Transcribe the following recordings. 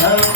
Hare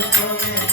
I'm